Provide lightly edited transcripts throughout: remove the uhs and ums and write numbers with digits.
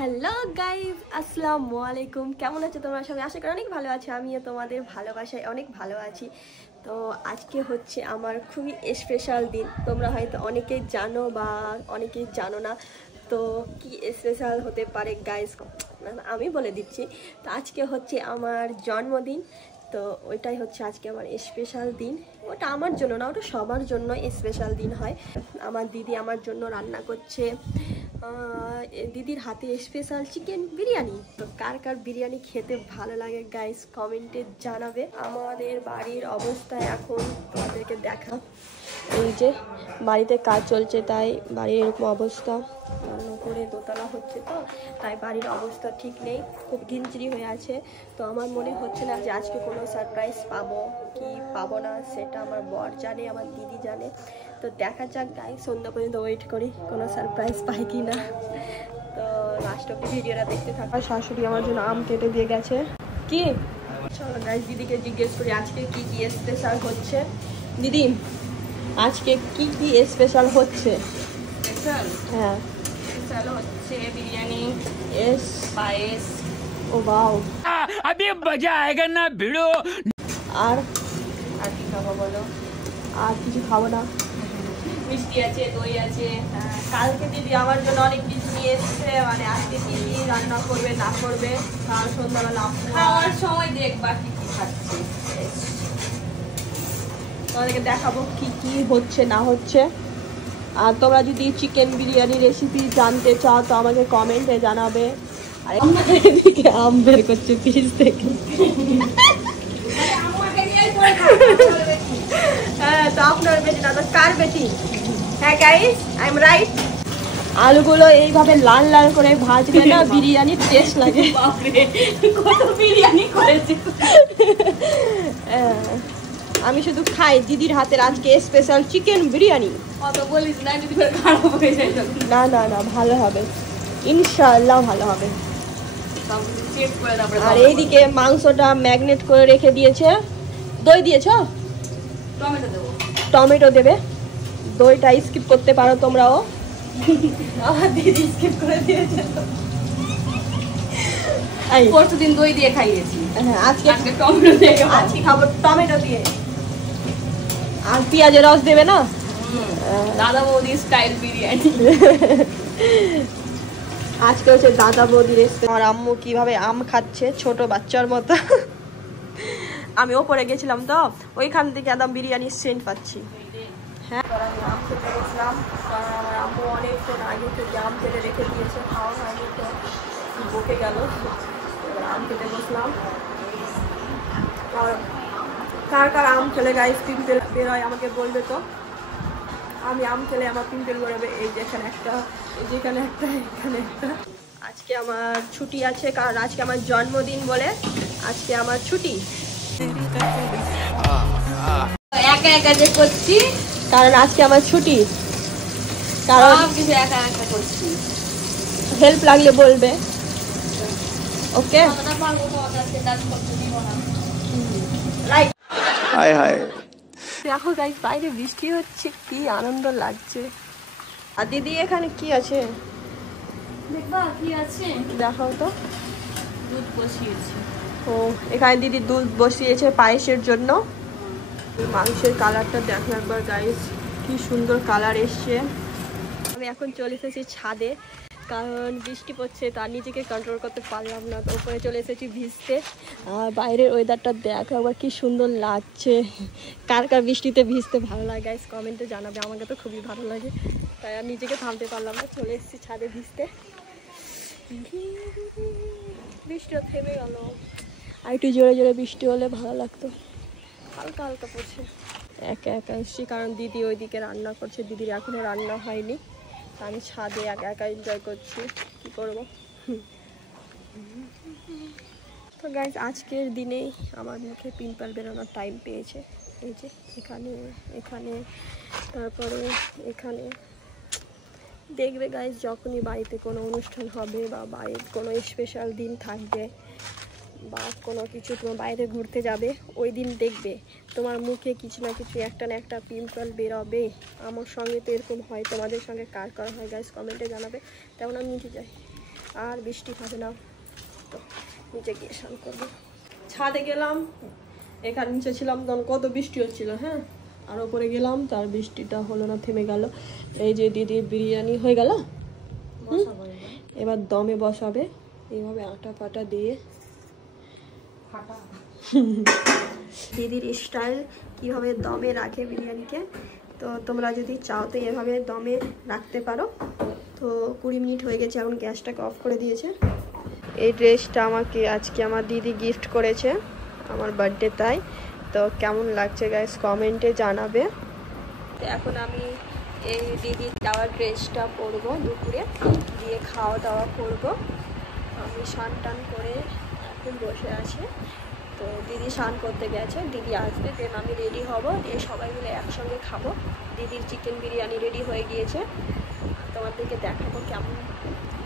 Hello guys, আসসালামু আলাইকুম। কেমন আছো তোমরা সবাই? আশা করি অনেক ভালো আছো। আমিও তোমাদের ভালোবাসায় অনেক ভালো আছি। তো আজকে হচ্ছে আমার খুবই স্পেশাল দিন। তোমরা হয়তো অনেকেই জানো বা অনেকেই জানো না। তো কি স্পেশাল হতে পারে গাইজ, আমি বলে দিচ্ছি। তো আজকে হচ্ছে আমার জন্মদিন। তো ওইটাই হচ্ছে আজকে আমার স্পেশাল দিন। ওটা আমার জন্য না, ওটা সবার জন্য স্পেশাল দিন হয়। আমার দিদি আমার জন্য রান্না করছে, দিদির হাতে স্পেশাল চিকেন বিরিয়ানি। তো কার কার বিরিয়ানি খেতে ভালো লাগে গাইস কমেন্টে জানাবে। আমাদের বাড়ির অবস্থা এখন তোমাদেরকে দেখা, এই যে বাড়িতে কাজ চলছে তাই বাড়ির এরকম অবস্থা। কারণ উপরে দোতলা হচ্ছে, তো তাই বাড়ির অবস্থা ঠিক নেই, খুব ঘিনচিরি হয়ে আছে। তো আমার মনে হচ্ছে না যে আজকে কোনো সারপ্রাইজ পাবো কি পাবো না, সেটা আমার বর জানে, আমার দিদি জানে। তো দেখা যাক গাই, সন্ধ্যা পর্যন্ত ওয়েট করি কোনো সারপ্রাইজ পাই কি না। তো লাস্ট অব্দি ভিডিওটা দেখতে থাকা। শাশুড়ি আমার জন্য আম কেটে দিয়ে গেছে। কি চলো গাইস দিদিকে জিজ্ঞেস করি আজকে কি কি স্পেশাল হচ্ছে। দিদি আজকে কি কি স্পেশাল হচ্ছে? স্পেশাল? হ্যাঁ, স্পেশাল হচ্ছে বিরিয়ানি, এস পায়েস। ও বাও, अभी मजा आएगा ना भिड़ो। আর আর কি খাবো বলো? আর কিছু খাবো না। মিষ্টি আছে, দই আছে। কালকে দিদি আমার জন্য অনেক কিছু নিয়ে এসেছে, মানে আজকে কি কি রান্না করবে না করবে তার সন্ধ্যাবেলা খাওয়ার সময় দেখবা কি কি খাচ্ছি। তোমাদেরকে দেখাবো কি কি হচ্ছে না হচ্ছে। আর তোমরা যদি চিকেন বিরিয়ানি রেসিপি জানতে চাও তো আমাকে কমেন্টে জানাবে। আর এদিকে আম বের করছে ফ্রিজ থেকে। হ্যাঁ, তো আপনার বেটি না তো কার বেটি? হ্যাঁ গাইস, আই এম রাইট। আলুগুলো এইভাবে লাল লাল করে ভাজলে না বিরিয়ানির টেস্ট লাগে। বাপরে, কত বিরিয়ানি করেছি। আমি শুধু খাই দিদির হাতের আজকে স্পেশাল চিকেন বিরিয়ানি। কত বলিস না, যদি করে খারাপ হয়ে যায় তখন। না না না, ভালো হবে ইনশাআল্লাহ, ভালো হবে। সব চেক করে তারপরে আর এইদিকে মাংসটা ম্যাগনেট করে রেখে দিয়েছে। দই দিয়েছো? টমেটো দেবো। টমেটো দেবে, দইটা স্কিপ করতে পারো তোমরাও। আমার দিদি স্কিপ করে দিয়েছে। পরশু দিন দই দিয়ে খাইয়েছি, হ্যাঁ আজকে আজকে টমেটো দিয়ে খাবো। আজকে খাবো টমেটো দিয়ে। আর পেঁয়াজের রস দেবে না? দাদা বৌদি স্টাইল বিরিয়ানি। আজকে হচ্ছে দাদা বৌদির রেসিপি। আমার আম্মু কিভাবে আম খাচ্ছে ছোট বাচ্চার মতো। আমি ওপরে গেছিলাম তো ওইখান থেকে একদম বিরিয়ানির সেন্ট পাচ্ছি। হ্যাঁ, আমি আম খেতে বসলাম কারণ আমার আম্মু অনেকক্ষণ আগে থেকে আম কেটে রেখে দিয়েছে, খাওয়া হয়নি তো বকে গেল। এবার আম খেতে বসলাম। আর কার কার আম খেলে গাইস পিম্পল বেরোয় আমাকে বলবে তো। আমি আম খেলে আমার পিম্পল বেরোবে। এই যেখানে একটা, এই যেখানে একটা, এখানে একটা। আজকে আমার ছুটি আছে কারণ আজকে আমার জন্মদিন বলে আজকে আমার ছুটি। একা একা যে করছি, কারণ আজকে আমার ছুটি, কারণ সব কিছু একা একা করছি। হেল্প লাগলে বলবে, ওকে? কতটা পারবো তোমাদের আজকে কাজ করতে দিব না। রাইট। हाय हाय দেখো গাইস বাইরে বৃষ্টি হচ্ছে, কি আনন্দ লাগছে। আর দিদি এখানে কি আছে দেখবা কি আছে, দেখাও তো। দুধ বসিয়েছি। ও, এখানে দিদি দুধ বসিয়েছে পায়েসের জন্য। মাংসের কালারটা দেখো একবার গাইস, কি সুন্দর কালার এসছে। আমি এখন চলে এসেছি ছাদে কারণ বৃষ্টি পড়ছে, তার নিজেকে কন্ট্রোল করতে পারলাম না, তো উপরে চলে এসেছি ভিজতে। আর বাইরের ওয়েদারটা দেখো একবার কি সুন্দর লাগছে। কার কার বৃষ্টিতে ভিজতে ভালো লাগে গাইস কমেন্টে জানাবে। আমাকে তো খুবই ভালো লাগে, তাই আর নিজেকে থামতে পারলাম না, চলে এসেছি ছাদে ভিজতে। বৃষ্টিটা থেমে গেল, আর একটু জোরে জোরে বৃষ্টি হলে ভালো লাগতো। হালকা হালকা পড়ছে। একা একা এসছি কারণ দিদি ওইদিকে রান্না করছে, দিদির এখনো রান্না হয়নি। আমি ছাদে একা একা এনজয় করছি, কি করব। তো গাইজ আজকের দিনেই আমার মুখে পিম্পল বেরোনোর টাইম পেয়েছে। এই যে এখানে, এখানে, তারপরে এখানে। দেখবে গাইজ যখনই বাড়িতে কোনো অনুষ্ঠান হবে বা বাড়ির কোনো স্পেশাল দিন থাকবে বা কোনো কিছু তোমার বাইরে ঘুরতে যাবে, ওই দিন দেখবে তোমার মুখে কিছু না কিছু একটা না একটা পিম্পল বেরোবে। আমার সঙ্গে তো এরকম হয়, তোমাদের সঙ্গে কার করা হয় গাইস কমেন্টে জানাবে। তেমন আমি নিচে যাই, আর বৃষ্টি হবে না, তো নিচে গিয়ে স্নান করবো। ছাদে গেলাম, এখানে নিচে ছিলাম তখন কত বৃষ্টি হচ্ছিল, হ্যাঁ, আর ওপরে গেলাম তার বৃষ্টিটা হলো না, থেমে গেল। এই যে দিদির বিরিয়ানি হয়ে গেল, এবার দমে বসাবে এইভাবে আটা ফাটা দিয়ে। দিদির স্টাইল কিভাবে দমে রাখে বিরিয়ানিকে, তো তোমরা যদি চাও তো এভাবে দমে রাখতে পারো। তো 20 মিনিট হয়ে গেছে, এখন গ্যাসটাকে অফ করে দিয়েছে। এই ড্রেসটা আমাকে আজকে আমার দিদি গিফট করেছে আমার বার্থডে, তাই তো কেমন লাগছে গাইস কমেন্টে জানাবে। তো এখন আমি এই দিদির দেওয়া ড্রেসটা পরবো, দুপুরে দিয়ে খাওয়া দাওয়া করবো। আমি স্নান টান করে এখন বসে আছি। তো দিদি স্নান করতে গেছে, দিদি আসবে, দেন আমি রেডি হব, দিয়ে সবাই মিলে একসঙ্গে খাবো। দিদির চিকেন বিরিয়ানি রেডি হয়ে গিয়েছে, তোমাদেরকে দেখাবো কেমন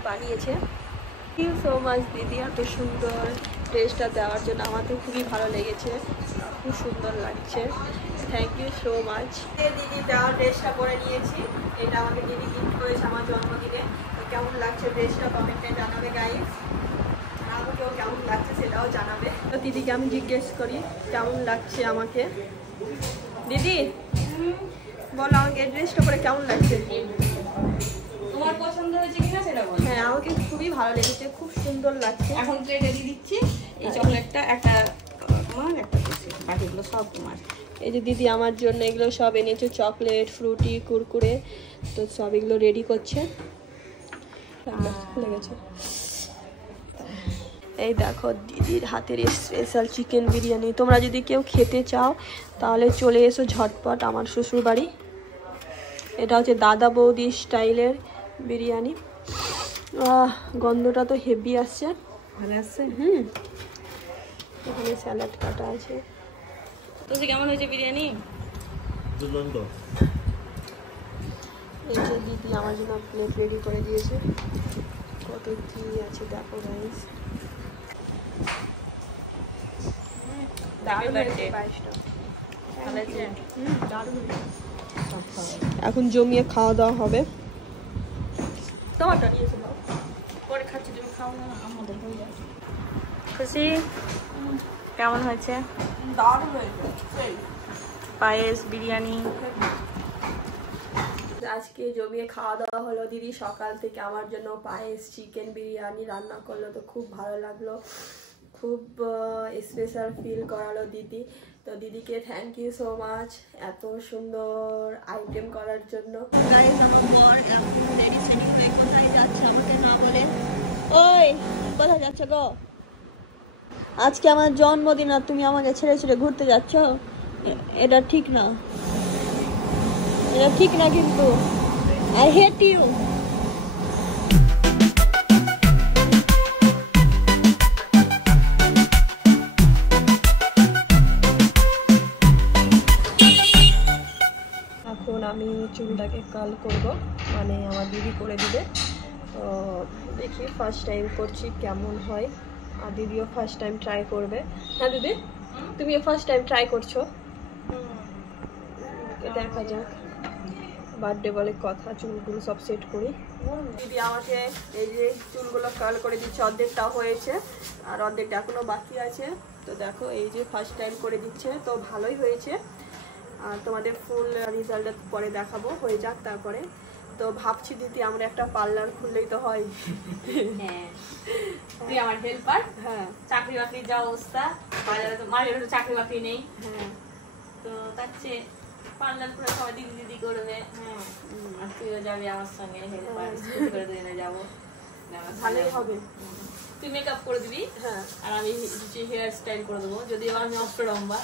বানিয়েছে। থ্যাংক ইউ সো মাচ দিদি, এত সুন্দর ড্রেসটা দেওয়ার জন্য, আমার তো খুবই ভালো লেগেছে, খুব সুন্দর লাগছে। Thank you so much. দিদি দেওয়ার ড্রেসটা পরে নিয়েছি, এটা আমাকে দিদি গিফট করেছে আমার জন্মদিনে। তো কেমন লাগছে ড্রেসটা কমেন্টে জানাবে গাইস, আমাকেও কেমন লাগছে সেটাও জানাবে। তো দিদিকে আমি জিজ্ঞেস করি কেমন লাগছে আমাকে। দিদি বলো আমাকে এই ড্রেসটা পরে কেমন লাগছে? তোমার পছন্দ হয়েছে কিনা সেটা বল। হ্যাঁ আমাকে খুবই ভালো লেগেছে, খুব সুন্দর লাগছে। এখন প্লেটে দিয়ে দিচ্ছি এই চকলেটটা, একটা আমার একটা বাকিগুলো সব তোমার। এই যে দিদি আমার জন্য এগুলো সব এনেছে, চকলেট, ফ্রুটি, কুরকুরে, তো সব এগুলো রেডি করছে। খুলে গেছে। এই দেখো দিদির হাতের স্পেশাল চিকেন বিরিয়ানি। তোমরা যদি কেউ খেতে চাও তাহলে চলে এসো ঝটপট আমার শ্বশুর বাড়ি। এটা হচ্ছে দাদা বৌদি স্টাইলের বিরিয়ানি। গন্ধটা তো হেভি আসছে, ভালো আছে। এখানে স্যালাড কাটা আছে। তো কেমন হয়েছে বিরিয়ানি? এই যে দিদি আমার জন্য প্লেট রেডি করে দিয়েছে, কত কি আছে দেখো গাইস। এখন জমিয়ে খাওয়া দাওয়া হবে। টমাটো নিয়েছে পরে খাচ্ছি, তুমি খাও না, আমাদের হয়ে যায়। খুশি কেমন হয়েছে? দারুণ হয়েছে, পায়েস, বিরিয়ানি। আজকে জমিয়ে খাওয়া দাওয়া হলো। দিদি সকাল থেকে আমার জন্য পায়েস, চিকেন বিরিয়ানি রান্না করলো, তো খুব ভালো লাগলো, খুব স্পেশাল ফিল করালো দিদি। তো দিদিকে থ্যাংক ইউ সো মাচ এত সুন্দর আইটেম করার জন্য। ওই কোথায় যাচ্ছ গো? আজকে আমার জন্মদিন আর তুমি আমাকে ছেড়ে ছেড়ে ঘুরতে যাচ্ছ, এটা ঠিক না, এটা ঠিক না কিন্তু। I hate you. এখন আমি চুলটাকে কাল করব, মানে আমার দিদি করে দিবে। তো দেখি ফার্স্ট টাইম করছি কেমন হয়, আর দিদিও ফার্স্ট টাইম ট্রাই করবে। হ্যাঁ দিদি তুমিও ফার্স্ট টাইম ট্রাই করছো, দেখা যাক। বার্থডে বলে কথা, চুলগুলো সব সেট করি। দিদি আমাকে এই যে চুলগুলো কার্ল করে দিচ্ছে, অর্ধেকটা হয়েছে আর অর্ধেকটা এখনো বাকি আছে। তো দেখো এই যে ফার্স্ট টাইম করে দিচ্ছে, তো ভালোই হয়েছে। আর তোমাদের ফুল রেজাল্টটা পরে দেখাবো, হয়ে যাক তারপরে। তো ভাবছি দিদি আমরা একটা পার্লার খুললেই তো হয়। হ্যাঁ তুই আমার হেল্পার। হ্যাঁ চাকরি বাকরির যা অবস্থা, বাজারে তো মায়ের তো চাকরি বাকরি নেই, হ্যাঁ তো তার চেয়ে পার্লার করে সবাই দিদি দিদি করবে। আর তুইও যাবি আমার সঙ্গে হেল্পার, স্কুটি করে দুজনে যাবো, ভালোই হবে। তুই মেকআপ করে দিবি, হ্যাঁ আর আমি হেয়ার স্টাইল করে দেবো, যদিও আমি অস্ত্র লম্বা।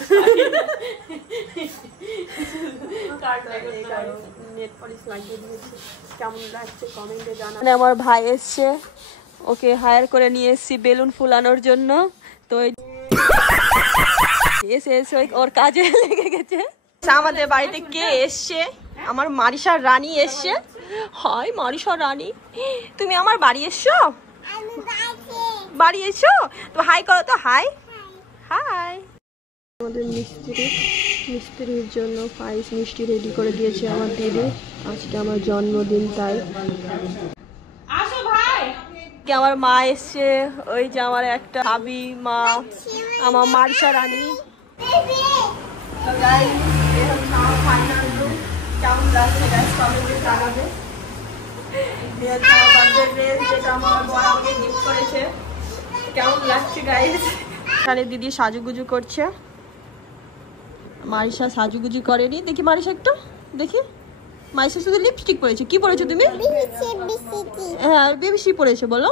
নেট পলিশ লাগিয়ে দিয়েছি, কেমন লাগছে কমেন্টে জানাবেন। আমার ভাই এসছে, ওকে হায়ার করে নিয়ে এসেছি বেলুন ফুলানোর জন্য। তো এসে এসে ওর কাজে লেগে গেছে। আমাদের বাড়িতে কে এসছে? আমার মারিসার রানী এসছে। হাই মারিসার রানী, তুমি আমার বাড়ি এসছো? বাড়ি এসো তো হাই করো তো, হাই হাই। আমাদের মিস্ত্রির জন্য পায়েস মিষ্টি রেডি করে দিয়েছে আমার দিদি, আজকে আমার জন্মদিন তাই। আসো ভাই। আজকে আমার মা এসছে, ওই যে আমার একটা ভাবি মা, আমার মার্শা রানী। তো guys, এই হচ্ছে আমার final look। কেমন লাগছে guys কমেন্টে জানাবে। এই হচ্ছে আমার birthday dress, যেটা আমার বর আমাকে gift করেছে। কেমন লাগছে গাইস? এখানে দিদি সাজুগুজু করছে। মারিশা সাজুগুজু করেনি, দেখি মারিশা একটু দেখি। মারিশা শুধু লিপস্টিক পরেছে। কি পরেছো তুমি? হ্যাঁ বিবিসি পরেছো বলো।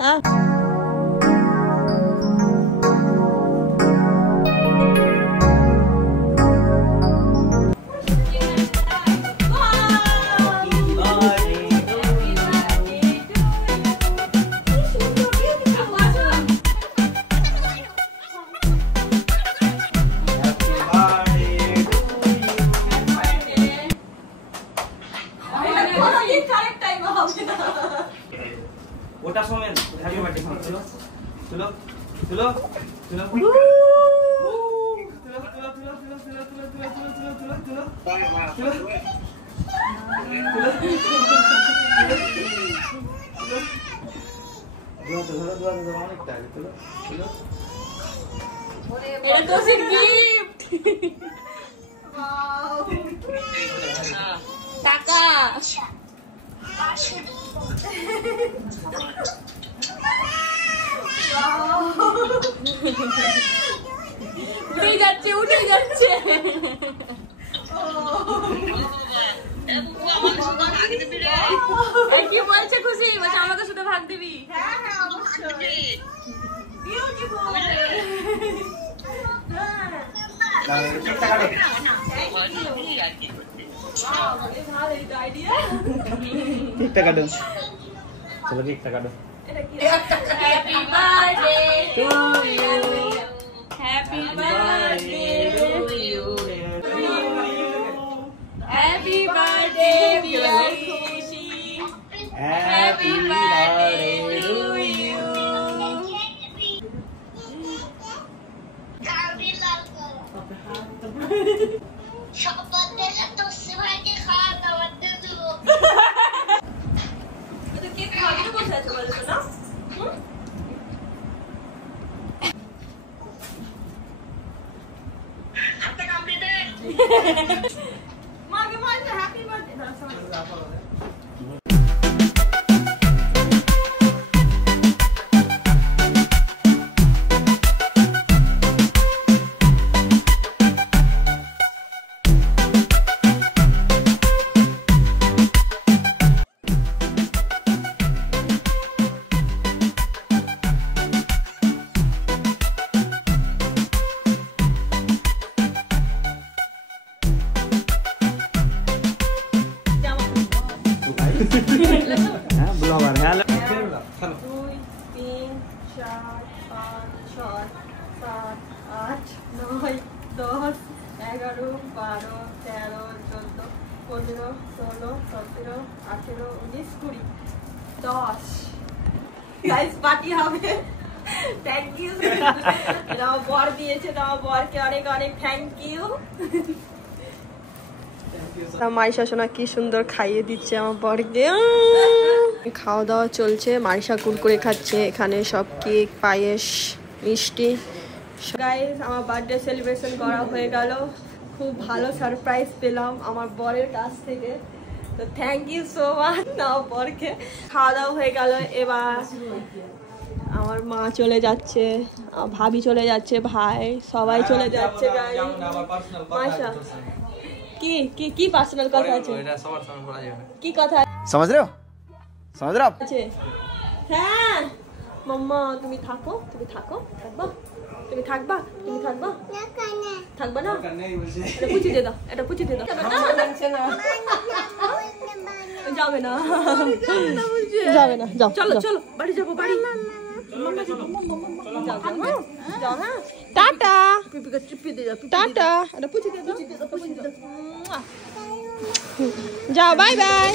হ্যাঁ ওটা সমেত হ্যাপি বার্থডে খাও চলো চলো চলো চলো এটা তো সে গিফট টাকা উঠে যাচ্ছে উঠে যাচ্ছে কি বলছে খুশি? বলছে আমাকে শুধু ভাগ দিবি। কেকটা কাটো চলো কেকটা কাটো happy birthday to you happy birthday to you happy birthday dear Khushi happy birthday to you হ্যাঁ ব্লগার হ্যাঁ 2 3 4 5 6 7 8 9 10 11 12 13 14 15 16 17 18 19 20 10 গাইস পার্টি হবে। Thank you. এটা আমার বর দিয়েছে, তো আমার বরকে অনেক অনেক থ্যাংক ইউ। মারিশা সোনা কি সুন্দর খাইয়ে দিচ্ছে আমার বরকে। খাওয়া দাওয়া চলছে, মারিশা কুরকুরে খাচ্ছে, এখানে সব কেক পায়েস মিষ্টি। গাইস আমার বার্থডে সেলিব্রেশন করা হয়ে গেল, খুব ভালো সারপ্রাইজ পেলাম আমার বরের কাছ থেকে, তো থ্যাংক ইউ সো মাচ আমার বরকে। খাওয়া দাওয়া হয়ে গেল, এবার আমার মা চলে যাচ্ছে, আমার ভাবি চলে যাচ্ছে, ভাই সবাই চলে যাচ্ছে। মারিশা কি কি কি পার্সোনাল কথা আছে? কি কথা समझ रहे हो आप? আছে? হ্যাঁ মাম্মা তুমি থাকো, তুমি থাকো, থাকবা, তুমি থাকবা, তুমি থাকবা, থাকবা না? এটা পুচি দে দাও, এটা পুচি দে দাও। যাবে না যাবে না, যাও চলো চলো বাড়ি যাবো, বাড়ি যাও। হ্যাঁ টাটা টাটা, এটা পুচি দে দাও, যাও বাই বাই।